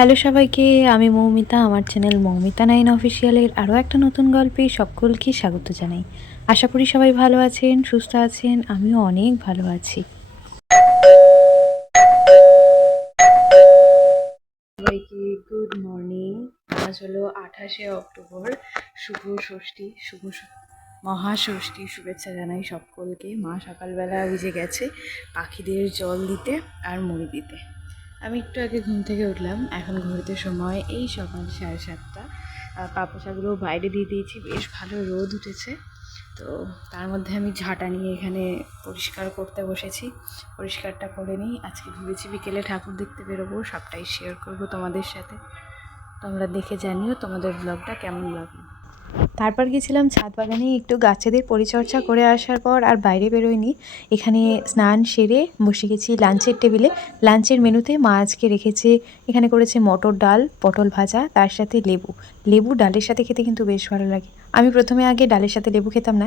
Hello সবাইকে, আমি মৌমিতা। আমার চ্যানেল মৌমিতা 9 অফিসিয়ালের আরও একটা নতুন গল্পে সকলকে স্বাগত জানাই। আশা করি সবাই ভালো আছেন, সুস্থ আছেন। আমিও অনেক ভালো আছি। সবাইকে গুড মর্নিং। আজ হলো 28শে অক্টোবর। শুভ ষষ্ঠী, মহাষষ্ঠী শুভেচ্ছা জানাই সকলকে। মা সকালবেলা উঠে গেছে পাখিদের জল দিতে আর মুড়ি দিতে। আমি একটু আগে ঘুম থেকে উঠলাম। এখন ঘুরতে সময় এই সকাল 7:30। কাপড় চাপড়ও বাইরে দিয়ে দিয়েছি, বেশ ভালো রোদ উঠেছে। তো তার মধ্যে আমি ঝাঁটা নিয়ে এখানে পরিষ্কার করতে বসেছি। পরিষ্কারটা করে নিই। আজকে ভেবেছি বিকেলে ঠাকুর দেখতে বেরোবো, সবটাই শেয়ার করব তোমাদের সাথে। তোমরা দেখে জানিও তোমাদের ব্লগটা কেমন লাগলো। তারপর গেছিলাম ছাদ বাগানে, একটু গাছেদের পরিচর্যা করে আসার পর আর বাইরে বেরোয়নি। এখানে স্নান সেরে বসে গেছি লাঞ্চের টেবিলে। লাঞ্চের মেনুতে মা আজকে রেখেছে, এখানে করেছে মটর ডাল, পটল ভাজা, তার সাথে লেবু ডালের সাথে খেতে কিন্তু বেশ ভালো লাগে। আমি প্রথমে আগে ডালের সাথে লেবু খেতাম না,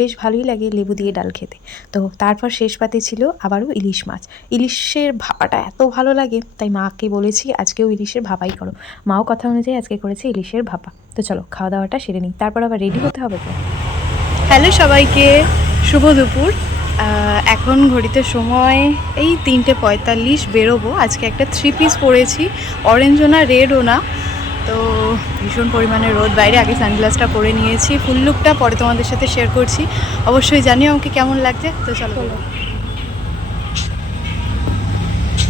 বেশ ভালোই লাগে লেবু দিয়ে ডাল খেতে। তো তারপর শেষ পাতে ছিল আবারও ইলিশ মাছ। ইলিশের ভাপাটা এত ভালো লাগে, তাই মাকে বলেছি আজকেও ইলিশের ভাপাই করো। মাও কথা অনুযায়ী আজকে করেছে ইলিশের ভাপা। তো চলো খাওয়া দাওয়াটা সেরে নিই, তারপর আবার রেডি হতে হবে তো। হ্যালো সবাইকে, শুভ দুপুর। এখন ঘড়িতে সময় এই 3:45। বেরোবো। আজকে একটা 3 পিস পরেছি, অরেঞ্জও না রেডও না। তো ভীষণ পরিমাণে রোদ বাইরে। আগে সানগ্লাসটা পরে নিয়েছি। ফুল লুকটা পরে তোমাদের সাথে শেয়ার করছি। অবশ্যই জানিও আমাকে কেমন লাগছে। তো চলো।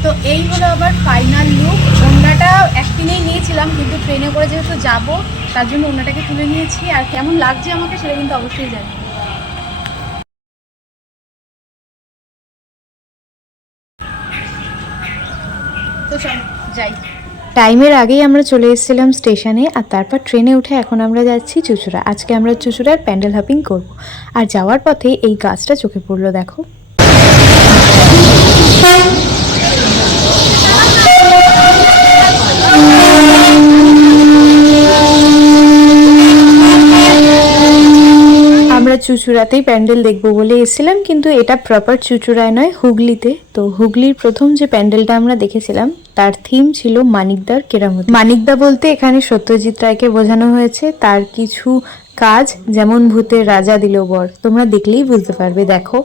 তো এই হলো আবার ফাইনাল লুক। ওড়নাটা একদিনেই নিয়েছিলাম, কিন্তু ট্রেনে করে যেহেতু যাবো তার জন্য ওড়নাটাকে তুলে নিয়েছি। আর কেমন লাগছে আমাকে সেটা কিন্তু অবশ্যই জানি। তো চলো যাই। টাইমের আগেই আমরা চলে এসেছিলাম স্টেশনে, আর তারপর ট্রেনে উঠে এখন আমরা যাচ্ছি চুঁচুড়া। আজকে আমরা চুঁচুড়ার প্যান্ডেল হপিং করব। আর যাওয়ার পথে এই গাছটা চোখে পড়লো, দেখো। আমরা চুঁচুড়াতেই প্যান্ডেল দেখবো বলে এসেছিলাম, কিন্তু এটা প্রপার চুঁচুড়ায় নয়, হুগলিতে। তো হুগলির প্রথম যে প্যান্ডেলটা আমরা দেখেছিলাম তার থিম ছিল মানিকদার কেরামতি। মানিকদা বলতে এখানে সত্যজিৎ রায়কে বোঝানো হয়েছে। তার কিছু কাজ, যেমন ভূতের রাজা দিল বর, তোমরা দেখলেই বুঝতে পারবে, দেখো।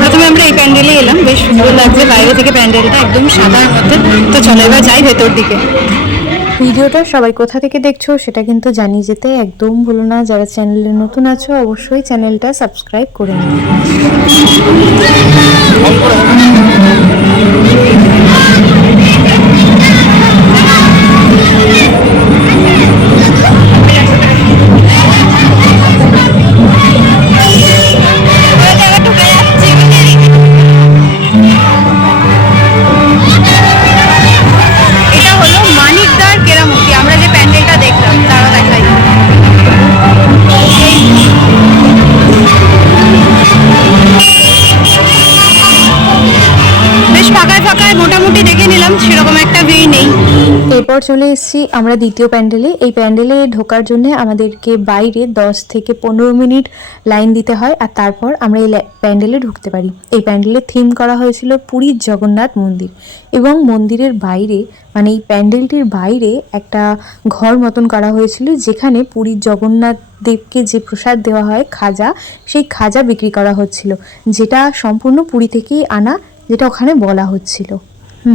প্রথমে আমরা এই প্যান্ডেলে এলাম, বেশ সুন্দর লাগছে বাইরে থেকে প্যান্ডেলটা, একদম সাদার মধ্যে। তো চলো এবার যাই ভেতর দিকে। ভিডিওটা সবাই কোথা থেকে দেখছো সেটা কিন্তু জানিয়ে যেতে একদম ভুলো না। যারা চ্যানেলে নতুন আছো অবশ্যই চ্যানেলটা সাবস্ক্রাইব করে নিও। মোটামুটি দেখে নিলাম, সেরকম একটা ভিড় নেই। এরপর চলে এসেছি আমরা দ্বিতীয় প্যান্ডেলে। এই প্যান্ডেলে ঢোকার জন্য আমাদেরকে বাইরে 10 থেকে 15 মিনিট লাইন দিতে হয়, আর তারপর আমরা এই প্যান্ডেলে ঢুকতে পারি। এই প্যান্ডেলের থিম করা হয়েছিল পুরীর জগন্নাথ মন্দির, এবং মন্দিরের বাইরে, মানে এই প্যান্ডেলটির বাইরে একটা ঘর মতন করা হয়েছিল, যেখানে পুরীর জগন্নাথ দেবকে যে প্রসাদ দেওয়া হয় খাজা, সেই খাজা বিক্রি করা হচ্ছিল, যেটা সম্পূর্ণ পুরী থেকেই আনা, যেটা ওখানে বলা হচ্ছিল।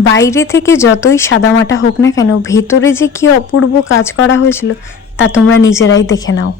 বাইরে থেকে যতই সাদামাটা হোক না কেন, ভেতরে যে কি অপূর্ব কাজ করা হয়েছিল তা তোমরা নিজেরাই দেখে নাও।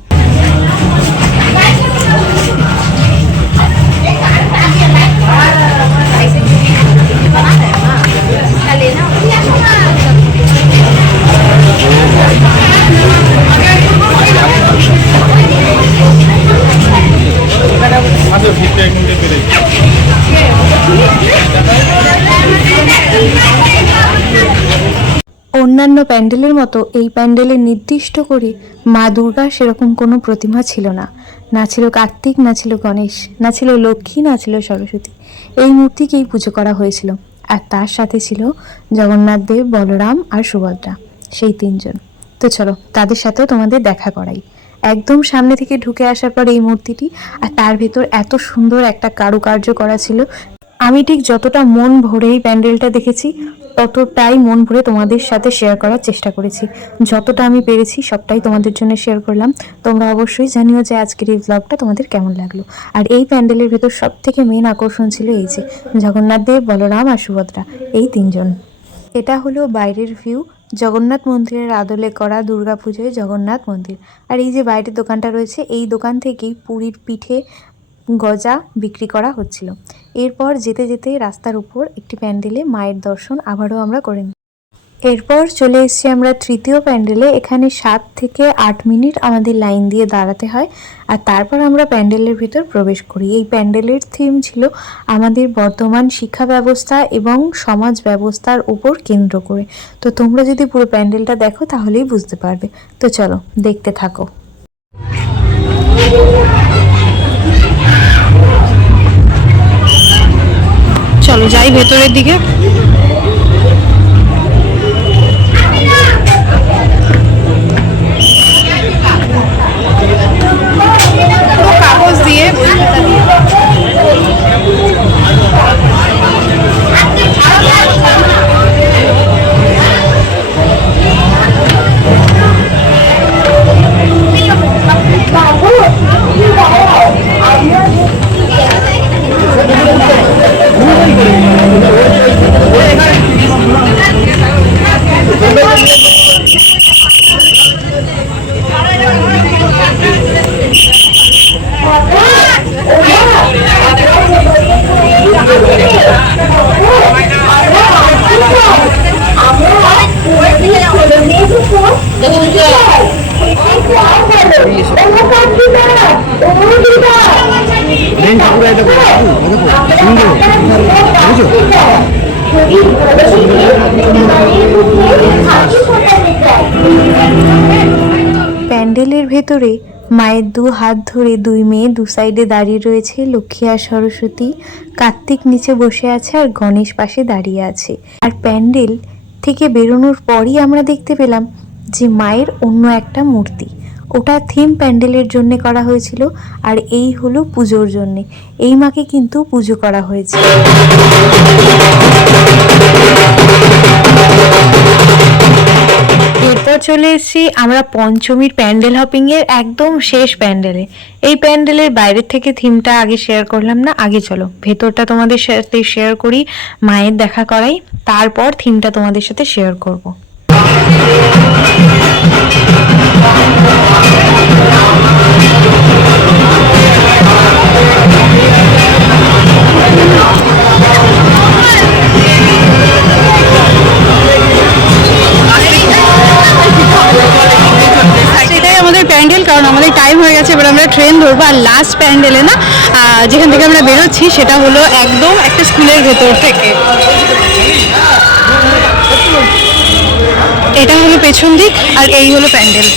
অন্যান্য প্যান্ডেলের মতো এই প্যান্ডেলে নির্দিষ্ট করে মা দুর্গা সেরকম কোনো প্রতিমা ছিল না। না ছিল কার্তিক, না ছিল গণেশ, না ছিল লক্ষ্মী, না ছিল সরস্বতী। এই মূর্তিকেই পুজো করা হয়েছিল। আর তার সাথে ছিল জগন্নাথ দেব, বলরাম আর সুভদ্রা, সেই তিনজন। তো চলো তাদের সাথেও তোমাদের দেখা করাই। একদম সামনে থেকে ঢুকে আসার পর এই মূর্তিটি, আর তার ভেতর এত সুন্দর একটা কারুকার্য করা ছিল। আমি ঠিক যতটা মন ভরেই প্যান্ডেলটা দেখেছি, ততটাই মন ভরে তোমাদের সাথে শেয়ার করার চেষ্টা করেছি। যতটা আমি পেরেছি সবটাই তোমাদের জন্য শেয়ার করলাম। তোমরা অবশ্যই জানিও যে আজকের এই ব্লগটা তোমাদের কেমন লাগলো। আর এই প্যান্ডেলের ভেতর সব থেকে মেন আকর্ষণ ছিল এই যে জগন্নাথ দেব, বলরাম আর সুভদ্রা, এই তিনজন। এটা হলো বাইরের ভিউ, জগন্নাথ মন্দিরের আদলে করা দুর্গাপুজোয় জগন্নাথ মন্দির। আর এই যে বাইরের দোকানটা রয়েছে, এই দোকান থেকেই পুরীর পিঠে, গজা বিক্রি করা হচ্ছিল। এরপর যেতে যেতে রাস্তার উপর একটি প্যান্ডেলে মায়ের দর্শন আবারও আমরা করে নিই। এরপর চলে এসেছি আমরা তৃতীয় প্যান্ডেলে। এখানে 7 থেকে 8 মিনিট আমাদের লাইন দিয়ে দাঁড়াতে হয়, আর তারপর আমরা প্যান্ডেলের ভিতর প্রবেশ করি। এই প্যান্ডেলের থিম ছিল আমাদের বর্তমান শিক্ষা ব্যবস্থা এবং সমাজ ব্যবস্থার উপর কেন্দ্র করে। তো তোমরা যদি পুরো প্যান্ডেলটা দেখো তাহলেই বুঝতে পারবে। তো চলো দেখতে থাকো। চলো যাই ভেতরের দিকে। কাগজ দিয়ে প্যান্ডেলের ভেতরে মায়ের 2 হাত ধরে 2 মেয়ে 2 সাইডে দাঁড়িয়ে রয়েছে, লক্ষ্মী আর সরস্বতী। কার্তিক নিচে বসে আছে আর গণেশ পাশে দাঁড়িয়ে আছে। আর প্যান্ডেল থেকে বেরোনোর পরই আমরা দেখতে পেলাম যে মায়ের অন্য একটা মূর্তি, ওটা থিম প্যান্ডেলের জন্য করা হয়েছিল। আর এই হলো পুজোর জন্যে, এই মাকে কিন্তু পুজো করা হয়েছে। এরপর চলে এসেছি আমরা পঞ্চমীর প্যান্ডেল হপিং এর একদম শেষ প্যান্ডেলে। এই প্যান্ডেলের বাইরের থেকে থিমটা আগে শেয়ার করলাম না, আগে চলো ভেতরটা তোমাদের সাথে শেয়ার করি, মায়ের দেখা করাই, তারপর থিমটা তোমাদের সাথে শেয়ার করব। প্যান্ডেল, কারণ আমাদের টাইম হয়ে গেছে, এবার আমরা ট্রেন ধরবো। আর লাস্ট প্যান্ডেলে না, যেখান থেকে আমরা বেরোচ্ছি সেটা হলো একদম একটা স্কুলের ভেতর থেকে। এটা হলো পেছন দিক আর এই হলো প্যান্ডেল।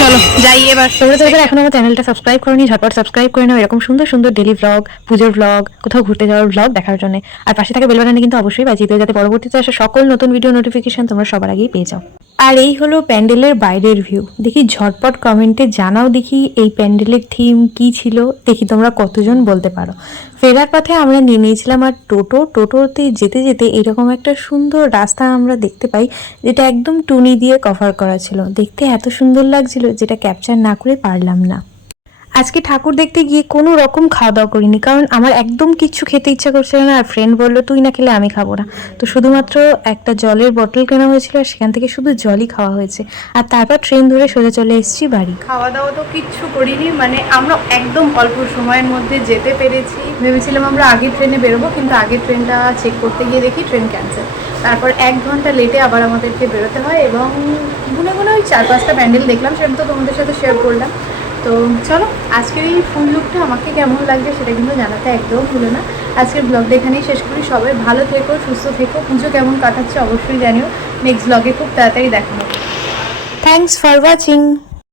চলো যাই এবার। তোমরা যারা এখন আমার চ্যানেলটা সাবস্ক্রাইব করোনি, ঝটপট সাবস্ক্রাইব করে নাও এরকম সুন্দর সুন্দর ডেলি ব্লগ, পুজোর ব্লগ, কোথাও ঘুরতে যাওয়ার ব্লগ দেখার জন্য। আর পাশে থাকা বেল বাটনটা কিন্তু অবশ্যই বাজিয়ে দিও, যাতে পরবর্তীতে আসা সকল নতুন ভিডিও নোটিফিকেশন তোমরা সবার আগেই পেয়ে যাও। আর এই হলো প্যান্ডেলের বাইরের ভিউ। দেখি ঝটপট কমেন্টে জানাও দেখি এই প্যান্ডেলের থিম কি ছিল, দেখি তোমরা কতজন বলতে পারো। ফেরার পথে আমরা নিয়ে নিয়েছিলাম আর টোটোতে যেতে যেতে এরকম একটা সুন্দর রাস্তা আমরা দেখতে পাই, যেটা একদম টুনি দিয়ে কভার করা ছিল। দেখতে এত সুন্দর লাগছিল, যেটা ক্যাপচার না করে পারলাম না। আজকে ঠাকুর দেখতে গিয়ে কোনো রকম খাওয়া দাওয়া করিনি, কারণ আমার একদম কিচ্ছু খেতে ইচ্ছা করছিল না। আর ফ্রেন্ড বললো তুই না খেলে আমি খাবো না, তো শুধুমাত্র একটা জলের বোতল কেনা হয়েছিল আর সেখান থেকে শুধু জলই খাওয়া হয়েছে। আর তারপর ট্রেন ধরে সোজা চলে এসেছি বাড়ি। খাওয়া দাওয়া তো কিচ্ছু করিনি, মানে আমরা একদম অল্প সময়ের মধ্যে যেতে পেরেছি। ভেবেছিলাম আমরা আগের ট্রেনে বেরোবো, কিন্তু আগের ট্রেনটা চেক করতে গিয়ে দেখি ট্রেন ক্যান্সেল। তারপর 1 ঘন্টা লেটে আবার আমাদেরকে বেরোতে হয়, এবং গুনে গুনে ওই 4-5টা প্যান্ডেল দেখলাম, সেটা তো তোমাদের সাথে শেয়ার করলাম। তো চলো আজকের এই ফুল লুকটা আমাকে কেমন লাগছে সেটা কিন্তু জানাতে একদম ভুলো না। আজকের ব্লগটা এখানেই শেষ করি। সবাই ভালো থেকো, সুস্থ থেকো, পুজো কেমন কাটাচ্ছে অবশ্যই জানিও। নেক্সট ব্লগে খুব তাড়াতাড়ি দেখা হবে। Thanks for watching.